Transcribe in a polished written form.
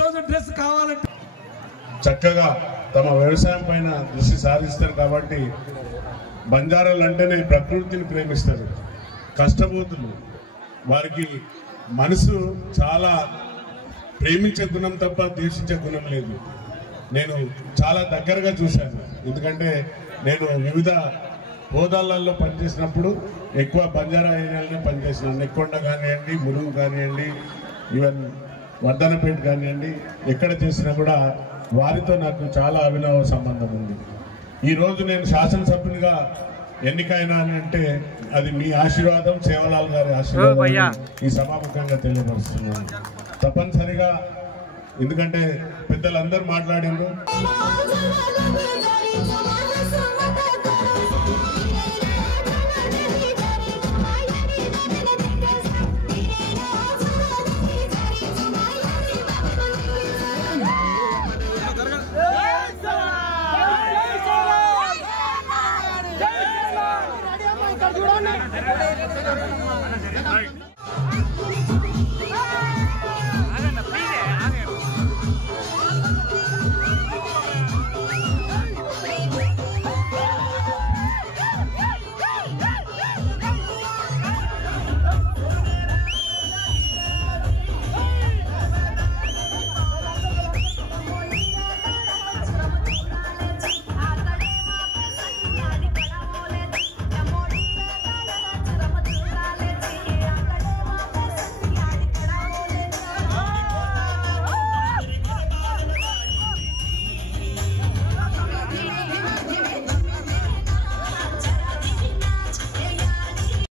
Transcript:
ఈరోజు డ్రెస్ కావాలంటే చక్కగా తమ వ్యవసాయం పైన దృష్టి సారిస్తారు. కాబట్టి బంజారాలు అంటేనే ప్రకృతిని ప్రేమిస్తారు, కష్టపోతులు, వారికి మనసు చాలా ప్రేమించే గుణం తప్ప ద్వేషించే గుణం లేదు. నేను చాలా దగ్గరగా చూశాను. ఎందుకంటే నేను వివిధ హోదాలలో పనిచేసినప్పుడు ఎక్కువ బంజారా ఏరియాలోనే పనిచేసినాను. నెక్కొండ కానివ్వండి, ములుగు కానివ్వండి, ఈవెన్ వర్ధనపేట కానివ్వండి, ఎక్కడ చేసినా కూడా వారితో నాకు చాలా అవినవ సంబంధం ఉంది. ఈరోజు నేను శాసనసభ్యునిగా ఎన్నికైనా అంటే అది మీ ఆశీర్వాదం, సేవలాల్ గారి ఆశీర్వాదం ఈ సభాముఖంగా తెలియపరుస్తున్నాను. తప్పనిసరిగా, ఎందుకంటే పెద్దలందరూ మాట్లాడిండ్రు.